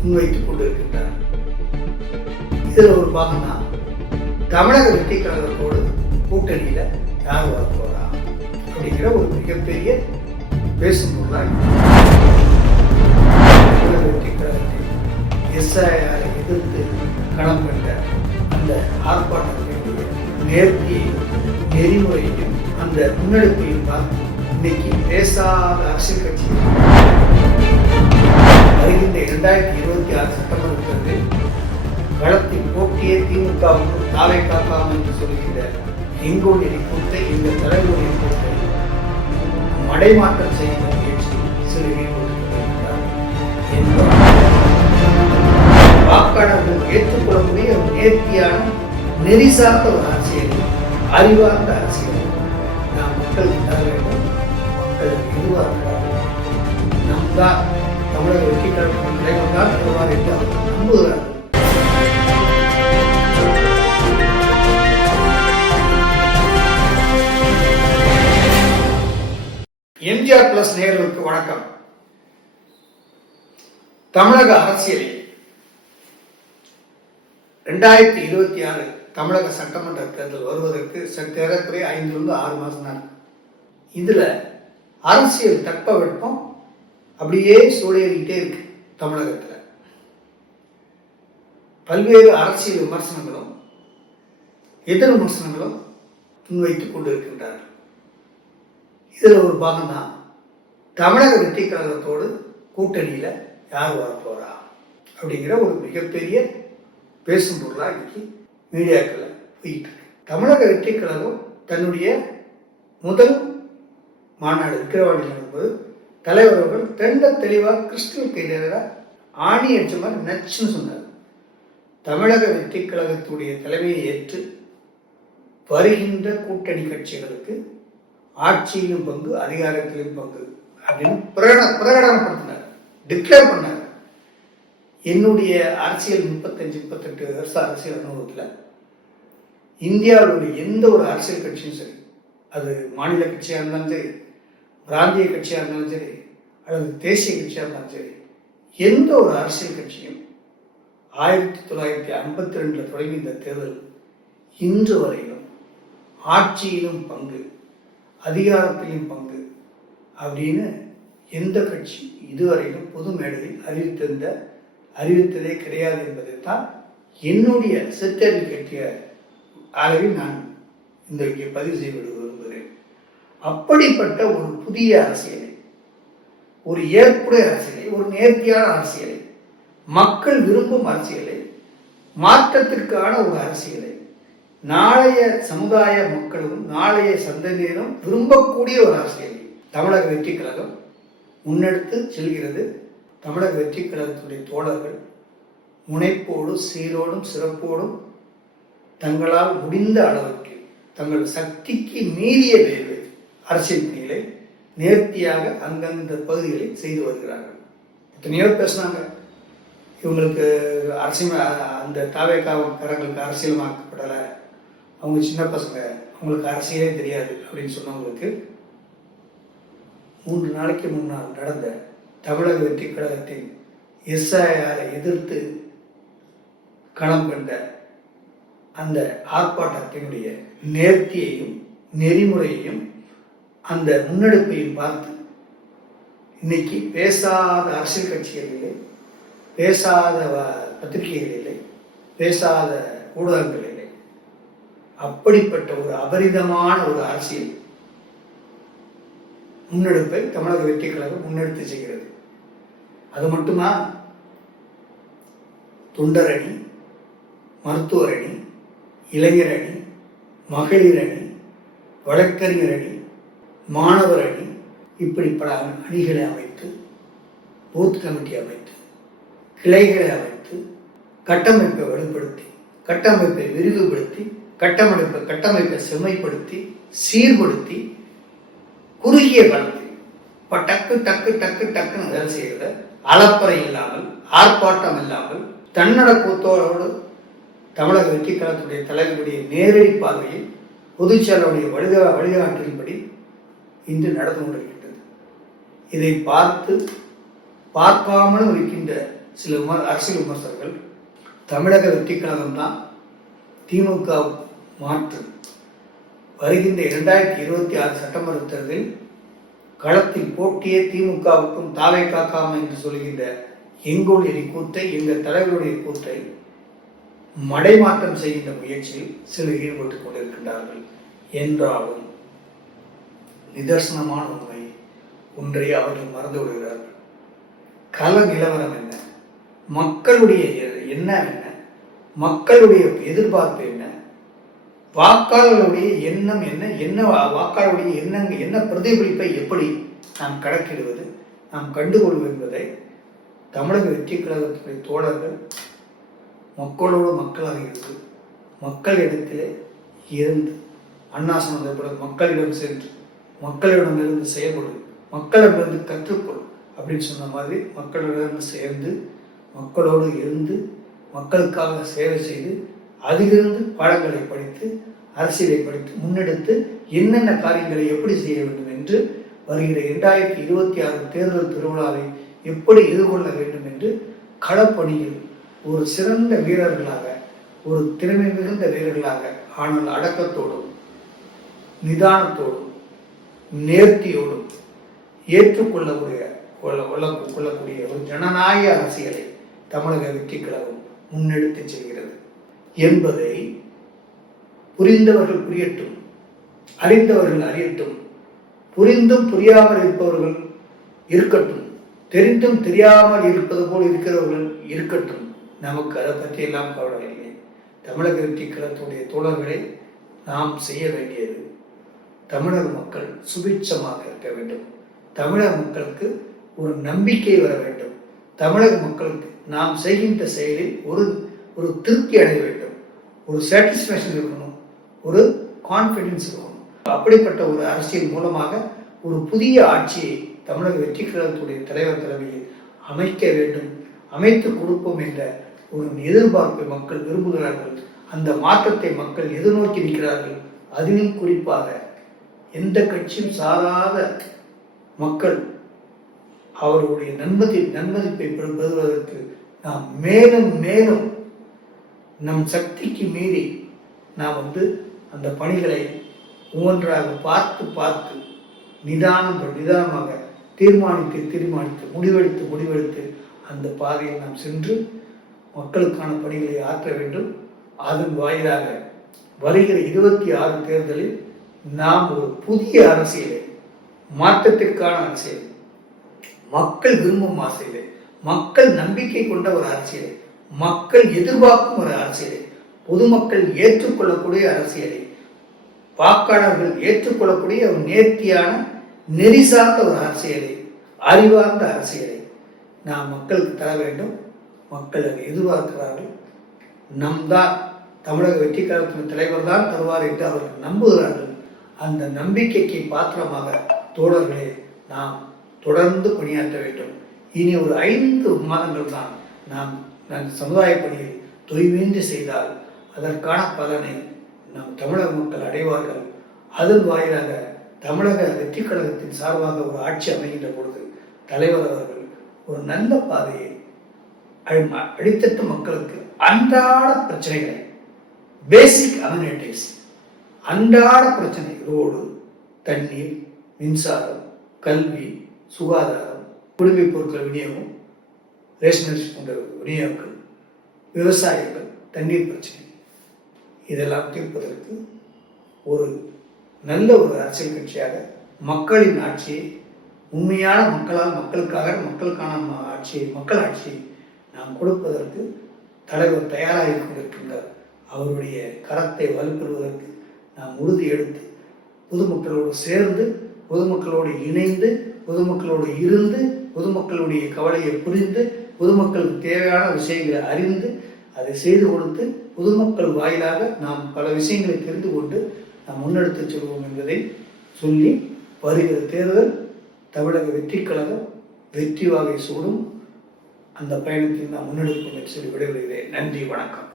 முன்வைத்துக் கொண்டிருக்கின்றார். இதில் ஒரு பாகம் தான் தமிழக வெற்றி கழகத்தோடு கூட்டணியில யார் வரப்போறா அப்படிங்கிற ஒரு மிகப்பெரிய பேசும் பொருளாக தமிழக வெற்றி கழகத்தில் SIR எதிர்த்து களம் கண்ட அந்த ஆர்ப்பாட்டத்தினுடைய நேர்த்தியையும் நெறிமுறையையும் அந்த முன்னெடுப்பையும் தான் இன்னைக்கு பேசாத அரசியல் கட்சி வருகின்ற 2026 சட்டமன்ற தேர்தலில் களத்தில் போட்டிய திமுகவுக்கு தாவை காக்காமல் என்று சொல்கின்ற எங்களுடைய கூட்டை இந்த தலைமுறை கூட்டை மடைமாற்றம் செய்கிற முயற்சி சிறுவில் வாக்காளர்கள் ஏற்றுக்கொள்ளக்கூடிய ஒரு நேர்த்தியான நெறி சார்ந்த ஒரு அரசியல், அறிவார்ந்த அரசியல் நாம் மக்களுக்கு தர வேண்டும். மக்களுக்கு எதிர்பார்க்கிறார்கள். நம் தான் தமிழக வெற்றி கழகத்தின் தலைவர் தான் வருவார் என்று அவர்கள் நம்புகிறார்கள். எம்ஜிஆர் பிளஸ் நேயர்களுக்கு வணக்கம். தமிழக அரசியலில் 2026 தமிழக சட்டமன்ற தேர்தல் வருவதற்கு ஏறக்குறைய 5 மாதம் தான். இதுல அரசியல் தட்பவெப்பம் அப்படியே சூழலிட்டே இருக்கு. தமிழகத்துல பல்வேறு அரசியல் விமர்சனங்களும் எதிர் விமர்சனங்களும் முன்வைத்துக் கொண்டிருக்கின்றார்கள். இதுல ஒரு பாகம் தான் தமிழக வெற்றி கழகத்தோடு கூட்டணியில யார் வரப்போறா அப்படிங்கிற ஒரு மிகப்பெரிய பேசும் பொருளா இன்னைக்கு மீடியாக்கள் போயிட்டு இருக்கு. தமிழக வெற்றி கழகம் தன்னுடைய முதல் மாநாடு விக்கிரவாண்டியில் இருக்கும்போது தலைவர் அவர்கள் தெண்ட தெளிவாக கிறிஸ்டல் கிளியரா ஆணி அடிச்ச மாதிரி நச்சுன்னு சொன்னார். தமிழக வெற்றி கழகத்துடைய தலைமையை ஏற்று வருகின்ற கூட்டணி கட்சிகளுக்கு ஆட்சியிலும் பங்கு, அதிகாரத்திலும் பங்கு அப்படின்னு பிரகடனப்படுத்தினார், டிக்ளேர் பண்ணார். என்னுடைய அரசியல் 35-38 வருஷ அரசியல் அனுபவத்தில் இந்தியாவுடைய எந்த ஒரு அரசியல் கட்சியும் சரி, அது மாநில கட்சியாக இருந்தாலும் சரி, பிராந்திய கட்சியாக இருந்தாலும் சரி, அல்லது தேசிய கட்சியாக இருந்தாலும் சரி, எந்த ஒரு அரசியல் கட்சியும் 1952 தொடங்கி இந்த தேர்தல் இன்று வரையிலும் ஆட்சியிலும் பங்கு, அதிகாரத்திலும் பங்கு அப்படின்னு எந்த கட்சி இதுவரையிலும் பொது மேடையில் அறிவித்ததே கிடையாது என்பதை தான் என்னுடைய சித்தறி கட்டிய அளவில் நான் இங்கே பதிவு செய்து விரும்புகிறேன். அப்படிப்பட்ட ஒரு புதிய அரசியலை, ஒரு ஏற்புடைய அரசியலை, ஒரு நேர்த்தியான அரசியலை, மக்கள் விரும்பும் அரசியலை, மாற்றத்திற்கான ஒரு அரசியலை, நாளைய சமுதாய மக்களும் நாளைய சந்ததியினரும் விரும்பக்கூடிய ஒரு அரசியலை தமிழக வெற்றி கழகம் முன்னெடுத்து செல்கிறது. தமிழக வெற்றி கழகத்துடைய தோழர்கள் முனைப்போடும் சீரோடும் சிறப்போடும் தங்களால் முடிந்த அளவுக்கு தங்கள் சக்திக்கு மீறிய வேறு அரசியல் பணிகளை நேர்த்தியாக அந்தந்த பகுதிகளில் செய்து வருகிறார்கள். எத்தனையோ பேசினாங்க, இவங்களுக்கு அரசியல் அந்த தாவேக்காரங்களுக்கு அரசியலமாக்கப்படலை, அவங்க சின்ன பசங்க, அவங்களுக்கு அரசியலே தெரியாது அப்படின்னு சொன்னவங்களுக்கு 3 நாளைக்கு முன்னால் நடந்த தமிழக வெற்றி கழகத்தின் SIR எதிர்த்து களம் கண்ட அந்த ஆர்ப்பாட்டத்தினுடைய நேர்த்தியையும் நெறிமுறையையும் அந்த முன்னெடுப்பையும் பார்த்து இன்னைக்கு பேசாத அரசியல் கட்சிகள் இல்லை, பேசாத பத்திரிகைகள் இல்லை, பேசாத ஊடகங்கள் இல்லை. அப்படிப்பட்ட ஒரு அபரிதமான ஒரு அரசியல் முன்னெடுப்பை தமிழக வெற்றி கழகம் முன்னெடுத்து செய்கிறது. அது மட்டுமா, தொண்டர் அணி, மருத்துவர் அணி, இளைஞர் அணி, மகளிர் அணி, வழக்கறிஞர் அணி, மாணவர் அணி, இப்படி பல அணிகளை அமைத்து, பூத் கமிட்டி அமைத்து, கிளைகளை அமைத்து, கட்டமைப்பை வலுப்படுத்தி, கட்டமைப்பை விரிவுபடுத்தி, கட்டமைப்பை செம்மைப்படுத்தி, சீர்படுத்தி, குறுகிய காலத்தில் டக்கு டக்கு டக்கு டக்குன்னு வேலை செய்யறத அலப்பறை இல்லாமல், ஆர்ப்பாட்டம் இல்லாமல், தன்னடக்கத்தோடு தமிழக வெற்றி கழகத்துடைய தலைவருடைய நேரடி பார்வையில் பொதுச்செயலாளருடைய வழிகாட்டின்படி இன்று நடந்து கொண்டிருக்கின்றது. இதை பார்க்காமலும் இருக்கின்ற சில அரசியல் விமர்சகர்கள் தமிழக வெற்றி கழகம் தான் திமுக மாற்று வருகின்ற 2026 சட்டமன்ற தேர்தலில் களத்தில் போட்டியே திமுகவுக்கும் தாவை காக்காம என்று சொல்கின்ற எங்களுடைய கூத்தை, எங்கள் தலைவருடைய கூத்தை மடைமாற்றம் செய்கின்ற முயற்சியில் சிலர் ஈடுபட்டுக் கொண்டிருக்கின்றார்கள். என்றாலும் நிதர்சனமான உண்மை ஒன்றை அவர்கள் மறந்து விடுகிறார்கள். கள நிலவரம் என்ன, மக்களுடைய எண்ணம் என்ன, மக்களுடைய எதிர்பார்ப்பு என்ன, வாக்காளர்களுடைய எண்ணம் என்ன வாக்காளருடைய எண்ணங்கள் என்ன, பிரதிபலிப்பை எப்படி நாம் கணக்கிடுவது, நாம் கண்டுகொள்வது என்பதை தமிழக வெற்றி கழகத்துடைய தோழர்கள் மக்களோடு மக்களாக இருந்து மக்களிடத்திலே இருந்து அண்ணா சொன்னதை மக்களிடம் சென்று மக்களிடமிருந்து செயல்படும், மக்களிடமிருந்து கற்றுக்கொள் அப்படின்னு சொன்ன மாதிரி மக்களிடம் சேர்ந்து மக்களோடு இருந்து மக்களுக்காக சேவை செய்து அதிலிருந்து பாடங்களை படித்து அரசியலை படித்து முன்னெடுத்து என்னென்ன காரியங்களை எப்படி செய்ய வேண்டும் என்று வருகிற 2026 தேர்தல் திருவிழாவை எப்படி எதிர்கொள்ள வேண்டும் என்று களப்பணியில் ஒரு சிறந்த வீரர்களாக, ஒரு திறமை மிகுந்த வீரர்களாக, ஆனால் அடக்கத்தோடும் நிதானத்தோடும் நேர்த்தியோடும் ஏற்றுக்கொள்ளக்கூடிய ஒரு ஜனநாயக அரசியலை தமிழக வெற்றி கழகம் முன்னெடுத்து செல்கிறது என்பதை புரிந்தவர்கள் புரியட்டும், அறிந்தவர்கள் அறியட்டும், புரிந்தும் புரியாமல் இருப்பவர்கள் இருக்கட்டும், தெரிந்தும் தெரியாமல் இருப்பது போல் இருக்கிறவர்கள் இருக்கட்டும். நமக்கு அதை பற்றி எல்லாம் கவலை இல்லை. தமிழக வெற்றி கழகத்துடைய தோழர்களை நாம் செய்ய வேண்டியது தமிழக மக்கள் சுபிட்சமாக இருக்க வேண்டும். தமிழக மக்களுக்கு ஒரு நம்பிக்கை வர வேண்டும். தமிழக மக்களுக்கு நாம் செய்கின்ற செயலில் ஒரு திருப்தி அடைய வேண்டும், ஒரு சாட்டிஸ்பேக்ஷன் இருக்கணும், ஒரு கான்ஃபிடன்ஸ் இருக்கணும். அப்படிப்பட்ட ஒரு அரசியல் மூலமாக ஒரு புதிய ஆட்சியை தமிழக வெற்றி கழகத்துடைய தலைவர் தலைமையில் அமைக்க வேண்டும், அமைத்து கொடுப்போம் என்ற ஒரு எதிர்பார்ப்பை மக்கள் விரும்புகிறார்கள். அந்த மாற்றத்தை மக்கள் எதிர்நோக்கி நிற்கிறார்கள். அதிலும் குறிப்பாக எந்த கட்சியும் சாராத மக்கள் அவர்களுடைய நன்மதிப்பை பெறுவதற்கு நாம் மேலும் மேலும் நம் சக்திக்கு மீறி நாம் அந்த பணிகளை ஒவ்வொன்றாக பார்த்து நிதானமாக தீர்மானித்து முடிவெடுத்து அந்த பாதையில் நாம் சென்று மக்களுக்கான பணிகளை ஆற்ற வேண்டும். அதன் வாயிலாக வருகிற 26 தேர்தலில் நாம் ஒரு புதிய அரசியலை, மாற்றத்திற்கான அரசியல், மக்கள் விரும்பும் அரசியலை, மக்கள் நம்பிக்கை கொண்ட ஒரு அரசியலை, மக்கள் எதிர்பார்க்கும் ஒரு அரசியலை, பொதுமக்கள் ஏற்றுக்கொள்ளக்கூடிய அரசியலை, வாக்காளர்கள் ஏற்றுக்கொள்ளக்கூடிய ஒரு நேர்த்தியான நெறி சார்ந்த ஒரு அரசியலை, அறிவார்ந்த அரசியலை நாம் மக்களுக்கு தர வேண்டும். மக்கள் அதை எதிர்பார்க்கிறார்கள். நம் தான் தமிழக வெற்றி கழகத்தின் தலைவர் தான் தருவார் என்று அவர்கள் நம்புகிறார்கள். அந்த நம்பிக்கைக்கு பாத்திரமாக தோழர்களே நாம் தொடர்ந்து பணியாற்ற வேண்டும். இனி ஒரு 5 மாதங்கள் தான் நாம் சமுதாய பணியை தொய்வின்றி செய்தால் அதற்கான பலனை நம் தமிழக மக்கள் அடைவார்கள். அதன் வாயிலாக தமிழக வெற்றி கழகத்தின் சார்பாக ஒரு ஆட்சி அமைகின்ற பொழுது தலைவர் அவர்கள் ஒரு நல்ல பாதையை அடித்தட்டு மக்களுக்கு அன்றாட பிரச்சனைகளை, பேசிக் அம்யூனிட்டிஸ், அன்றாட பிரச்சனை, ரோடு, தண்ணீர், மின்சாரம், கல்வி, சுகாதாரம், குடிமைப் பொருட்கள் விநியோகம், ரேஷனரிசி போன்ற விநியோகங்கள், விவசாயிகள், தண்ணீர் பிரச்சனை, இதெல்லாம் தீர்ப்பதற்கு ஒரு நல்ல ஒரு அரசியல் கட்சியாக மக்களின் ஆட்சியை, உண்மையான மக்களுக்காக மக்களுக்கான ஆட்சியை, மக்கள் ஆட்சியை நாம் கொடுப்பதற்கு தலைவர் தயாராக கொண்டிருக்கின்றார். அவருடைய கரத்தை வலுப்பெறுவதற்கு நாம் உறுதி எடுத்து பொதுமக்களோடு சேர்ந்து, பொதுமக்களோடு இணைந்து, பொதுமக்களோடு இருந்து, பொதுமக்களுடைய கவலையை புரிந்து, பொதுமக்களுக்கு தேவையான விஷயங்களை அறிந்து அதை செய்து கொடுத்து பொதுமக்கள் வாயிலாக நாம் பல விஷயங்களை தெரிந்து கொண்டு நாம் முன்னெடுத்து செல்வோம் என்பதை சொல்லி வருகிற தேர்தல் தமிழக வெற்றி கழகம் வெற்றி வாகை சூடும். அந்த பயணத்தில் நாம் முன்னெடுப்போம் என்று சொல்லி விடைபெறுகிறேன். நன்றி, வணக்கம்.